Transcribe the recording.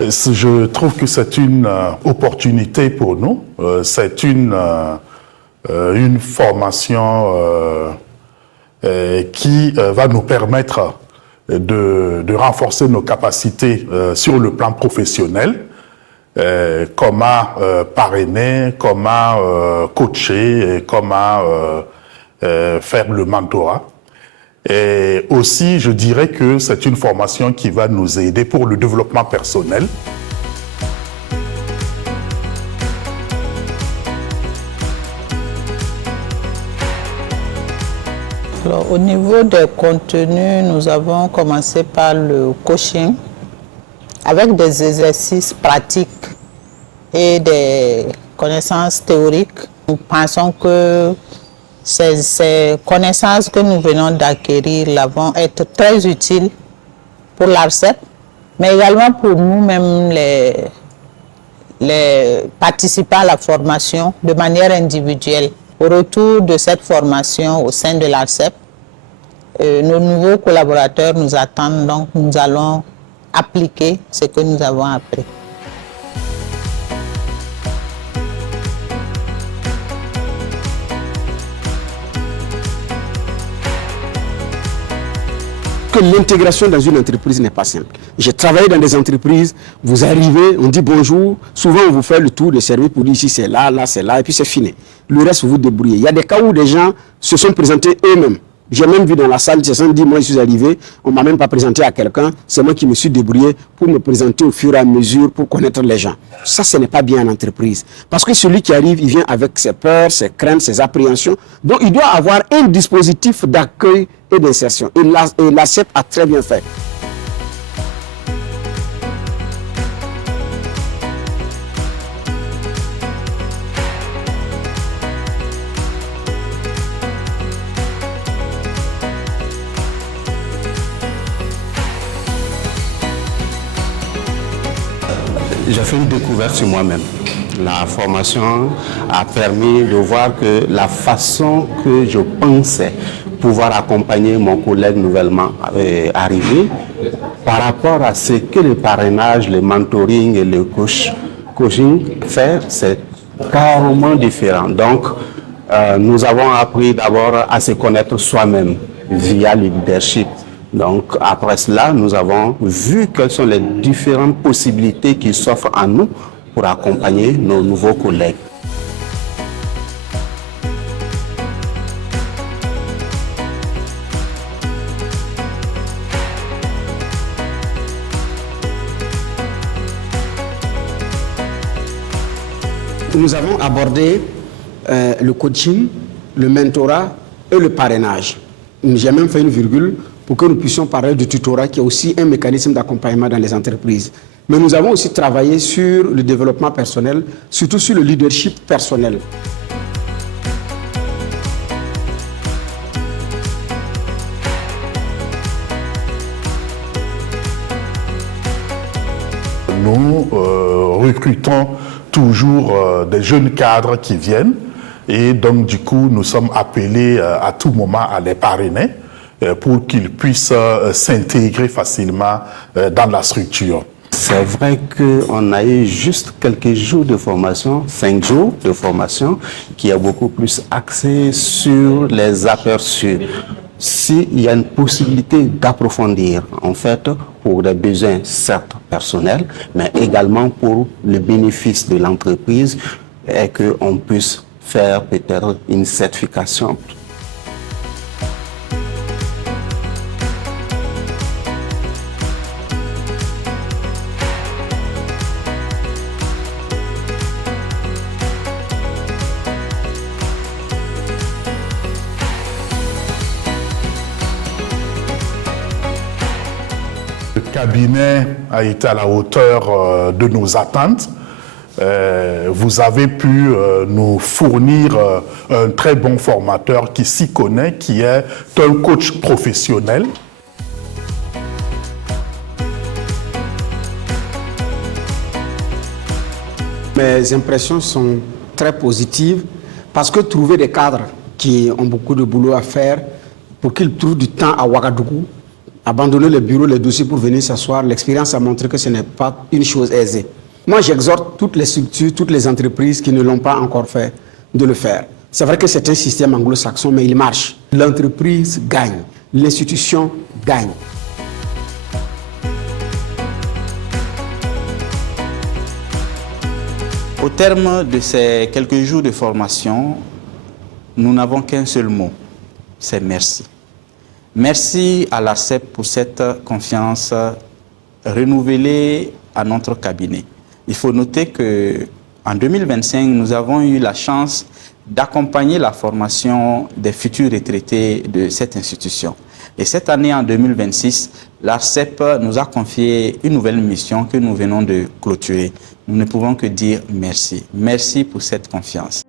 Je trouve que c'est une opportunité pour nous. C'est une formation qui va nous permettre de renforcer nos capacités sur le plan professionnel, comment parrainer, comment coacher, comment faire le mentorat. Et aussi, je dirais que c'est une formation qui va nous aider pour le développement personnel. Alors, au niveau des contenus, nous avons commencé par le coaching avec des exercices pratiques et des connaissances théoriques. Nous pensons que ces connaissances que nous venons d'acquérir vont être très utiles pour l'ARCEP, mais également pour nous-mêmes, les participants à la formation de manière individuelle. Au retour de cette formation au sein de l'ARCEP, nos nouveaux collaborateurs nous attendent, donc nous allons appliquer ce que nous avons appris. Que l'intégration dans une entreprise n'est pas simple. J'ai travaillé dans des entreprises, vous arrivez, on dit bonjour, souvent on vous fait le tour de service pour dire ici c'est là, là c'est là, et puis c'est fini. Le reste, vous vous débrouillez. Il y a des cas où des gens se sont présentés eux-mêmes. J'ai même vu dans la salle, ils se sont dit, moi je suis arrivé, on ne m'a même pas présenté à quelqu'un, c'est moi qui me suis débrouillé pour me présenter au fur et à mesure, pour connaître les gens. Ça, ce n'est pas bien en entreprise. Parce que celui qui arrive, il vient avec ses peurs, ses craintes, ses appréhensions. Donc il doit avoir un dispositif d'accueil et d'insertion. Et l'ARCEP a très bien fait. J'ai fait une découverte sur moi-même. La formation a permis de voir que la façon que je pensais pouvoir accompagner mon collègue nouvellement arrivé par rapport à ce que le parrainage, le mentoring et le coaching fait, c'est carrément différent. Donc, nous avons appris d'abord à se connaître soi-même via le leadership. Donc, après cela, nous avons vu quelles sont les différentes possibilités qui s'offrent à nous pour accompagner nos nouveaux collègues. Nous avons abordé le coaching, le mentorat et le parrainage. J'ai même fait une virgule pour que nous puissions parler du tutorat qui est aussi un mécanisme d'accompagnement dans les entreprises. Mais nous avons aussi travaillé sur le développement personnel, surtout sur le leadership personnel. Nous recrutons toujours des jeunes cadres qui viennent et donc du coup nous sommes appelés à tout moment à les parrainer pour qu'ils puissent s'intégrer facilement dans la structure. C'est vrai qu'on a eu juste quelques jours de formation, 5 jours de formation, qui est beaucoup plus axé sur les aperçus. S'il y a une possibilité d'approfondir, en fait, pour des besoins certes personnels, mais également pour le bénéfice de l'entreprise, et qu'on puisse faire peut-être une certification. Le cabinet a été à la hauteur de nos attentes. Vous avez pu nous fournir un très bon formateur qui s'y connaît, qui est un coach professionnel. Mes impressions sont très positives parce que trouver des cadres qui ont beaucoup de boulot à faire pour qu'ils trouvent du temps à Ouagadougou, abandonner le bureau, les dossiers pour venir s'asseoir. L'expérience a montré que ce n'est pas une chose aisée. Moi, j'exhorte toutes les structures, toutes les entreprises qui ne l'ont pas encore fait, de le faire. C'est vrai que c'est un système anglo-saxon, mais il marche. L'entreprise gagne, l'institution gagne. Au terme de ces quelques jours de formation, nous n'avons qu'un seul mot, c'est merci. Merci à l'ARCEP pour cette confiance renouvelée à notre cabinet. Il faut noter qu'en 2025, nous avons eu la chance d'accompagner la formation des futurs retraités de cette institution. Et cette année, en 2026, l'ARCEP nous a confié une nouvelle mission que nous venons de clôturer. Nous ne pouvons que dire merci. Merci pour cette confiance.